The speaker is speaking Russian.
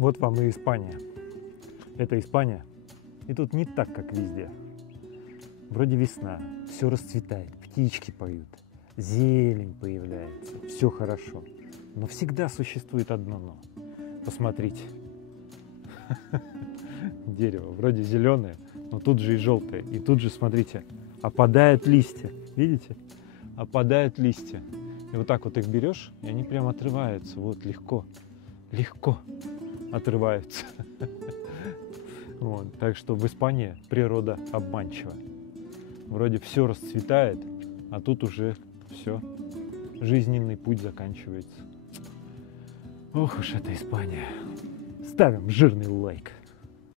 Вот вам и Испания. Это Испания. И тут не так, как везде. Вроде весна, все расцветает, птички поют, зелень появляется, все хорошо. Но всегда существует одно но. Посмотрите. Дерево вроде зеленое, но тут же и желтое. И тут же, смотрите, опадают листья. Видите? Опадают листья. И вот так вот их берешь, и они прям отрываются. Вот, легко. Легко отрываются. Вот. Так что в Испании природа обманчива. Вроде все расцветает, а тут уже все. Жизненный путь заканчивается. Ох уж эта Испания. Ставим жирный лайк.